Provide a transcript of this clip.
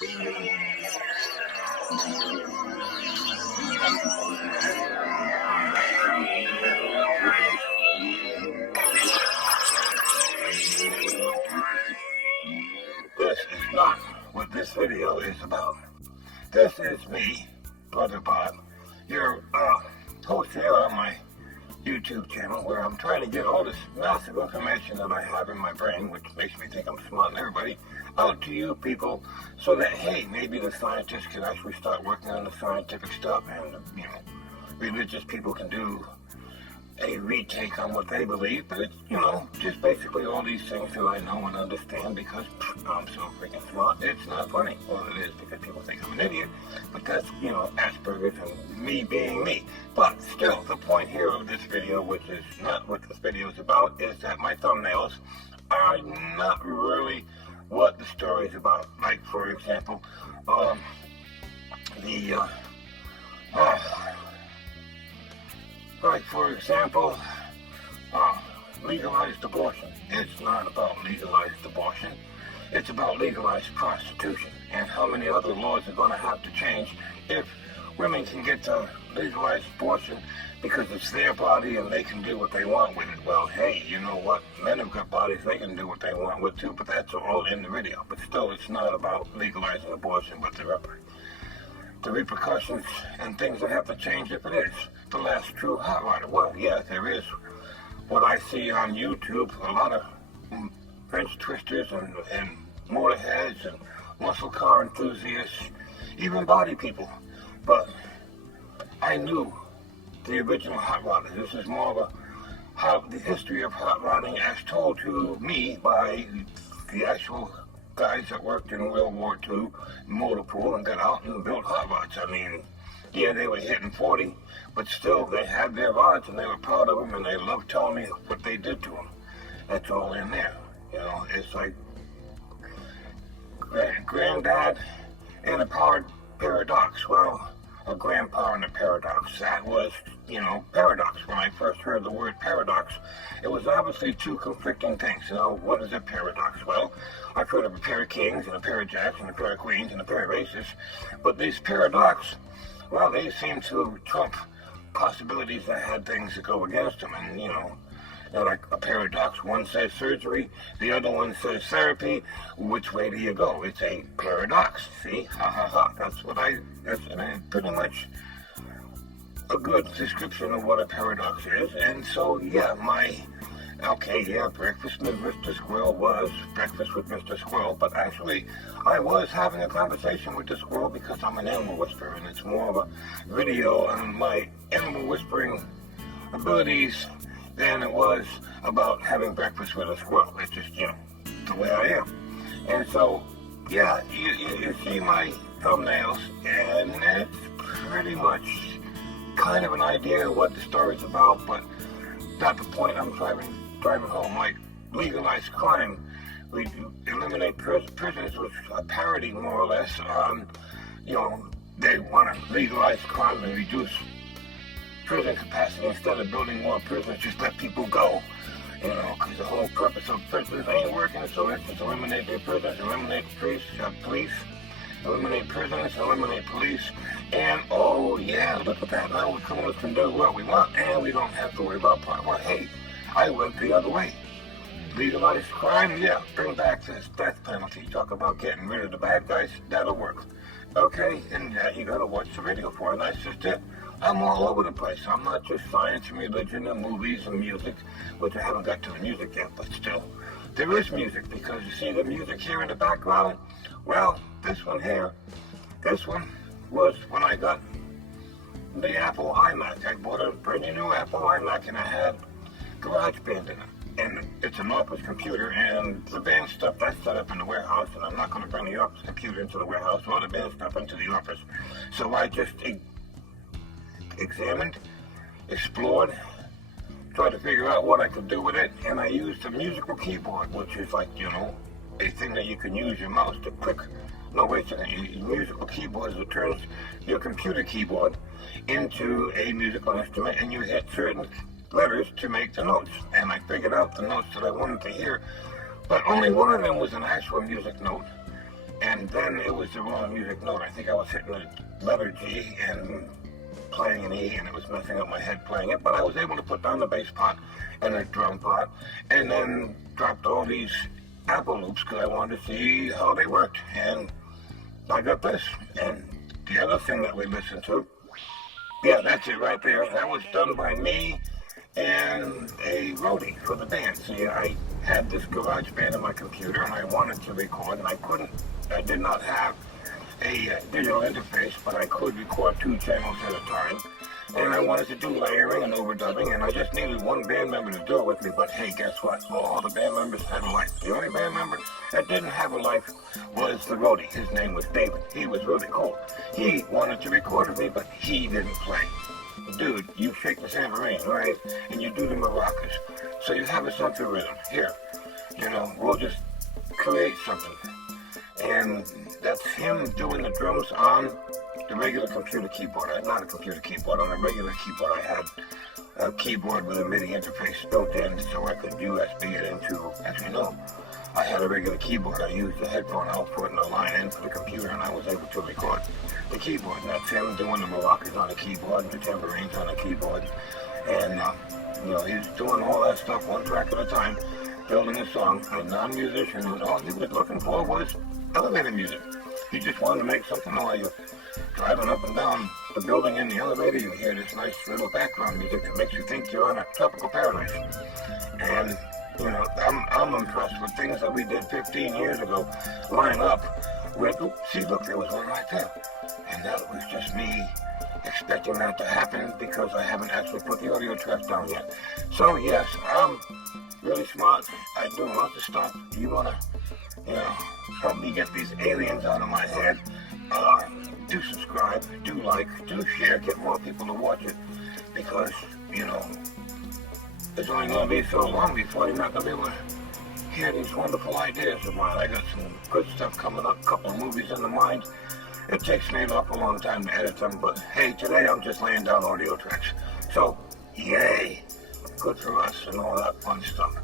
This is not what this video is about. This is me, Brother Bob, your host here on my YouTube channel, where I'm trying to get all this massive information that I have in my brain, which makes me think I'm smart than everybody, out to you people, so that, hey, maybe the scientists can actually start working on the scientific stuff, and, religious people can do a retake on what they believe. But it's, just basically all these things that I know and understand because I'm so freaking smart. It's not funny. Well, it is, because people think I'm an idiot, but that's, Asperger's and me being me. But still, the point here of this video, which is not what this video is about, is that my thumbnails are not really what the story is about. Like, for example, legalized abortion. It's not about legalized abortion. It's about legalized prostitution, and how many other laws are going to have to change if women can get to legalized abortion because it's their body and they can do what they want with it. Well, hey, you know what? Men have got bodies they can do what they want with too, but that's all in the video. But still, it's not about legalizing abortion, but the repercussions and things that have to change if it is the last true hot rodder. Well, yeah, there is what I see on YouTube, a lot of French twisters and motorheads and muscle car enthusiasts, even body people. But I knew the original hot rodder. This is more of the history of hot rodding as told to me by the actual guys that worked in World War II motor pool and got out and built hot rods. I mean, yeah, they were hitting 40, but still they had their rods and they were proud of them, and they loved telling me what they did to them. That's all in there. It's like granddad and a powered paradox. Well, a grandpa and a paradox. That was, paradox. When I first heard the word paradox, it was obviously two conflicting things. What is a paradox? Well, I've heard of a pair of kings and a pair of jacks and a pair of queens and a pair of aces, but these paradox, well, they seem to trump possibilities that had things that go against them. And, like a paradox, one says surgery, the other one says therapy. Which way do you go? It's a paradox. See? Ha ha ha. That's pretty much a good description of what a paradox is. And so, yeah, breakfast with Mr. Squirrel was breakfast with Mr. Squirrel, but actually I was having a conversation with the squirrel because I'm an animal whisperer, and it's more of a video on my animal whispering abilities than it was about having breakfast with a squirrel. It's just, the way I am. And so, yeah, you see my thumbnails, and it's pretty much kind of an idea of what the story's about, but not the point I'm driving home. Like, legalized crime, we eliminate prisons, which is a parody, more or less, on, they want to legalize crime and reduce prison capacity instead of building more prisons. Just let people go, because the whole purpose of prisons ain't working. So let's just eliminate the prisons, eliminate police, eliminate prisons, eliminate police, and oh yeah, look at that. Now we criminals can do what we want, and we don't have to worry about crime. Well, hey, I went the other way. Legalize crime, yeah, bring back this death penalty. Talk about getting rid of the bad guys, that'll work. Okay, and you gotta watch the video for it, and that's just it. I'm all over the place. I'm not just science and religion and movies and music, which I haven't got to the music yet, but still. There is music, because you see the music here in the background? Well, this one was when I got the Apple iMac. I bought a brand new Apple iMac, and I had GarageBand in it. And it's an office computer, and the band stuff that's set up in the warehouse, and I'm not going to bring the office computer into the warehouse or the band stuff into the office. So I just examined, explored, tried to figure out what I could do with it, and I used a musical keyboard, which is like, a thing that you can use your mouse to click. No, wait a second. Your musical keyboard is it turns your computer keyboard into a musical instrument, and you hit certain letters to make the notes. And I figured out the notes that I wanted to hear, but only one of them was an actual music note, and then it was the wrong music note. I think I was hitting the letter G and playing an E, and it was messing up my head playing it, but I was able to put down the bass part and the drum part, and then dropped all these Apple loops because I wanted to see how they worked, and I got this. And the other thing that we listened to, yeah, that's it right there. That was done by me and a roadie for the band. See, I had this GarageBand on my computer, and I wanted to record, and I did not have a digital interface, but I could record 2 channels at a time. And I wanted to do layering and overdubbing, and I just needed one band member to do it with me. But hey, guess what? All the band members had a life. The only band member that didn't have a life was the roadie. His name was David. He was really cool. He wanted to record with me, but he didn't play. Dude, you shake the tambourine, right? And you do the maracas. So you have a sense of rhythm. Here, we'll just create something. And that's him doing the drums on the regular computer keyboard. Not a computer keyboard. On a regular keyboard, I had a keyboard with a MIDI interface built in so I could USB it into, as you know, I had a regular keyboard. I used the headphone output and the line in for the computer, and I was able to record the keyboard. And that's him doing the maracas on the keyboard and the tambourines on the keyboard. And, he's doing all that stuff one track at a time, building a song. A non-musician, all he was looking for was elevator music. He just wanted to make something while you're driving up and down the building in the elevator. You hear this nice little background music that makes you think you're on a tropical paradise. And I'm impressed with things that we did 15 years ago line up with, see, look, there was one right there. And that was just me expecting that to happen because I haven't actually put the audio tracks down yet. So yes, I'm really smart. I do lots of stuff. You want to, help me get these aliens out of my head, do subscribe, do like, do share, get more people to watch it, because, it's only going to be so long before you're not going to be able to hear these wonderful ideas of mine. I got some good stuff coming up, a couple of movies in the mind. It takes me an awful long time to edit them, but hey, today I'm just laying down audio tracks. So, yay, good for us and all that fun stuff.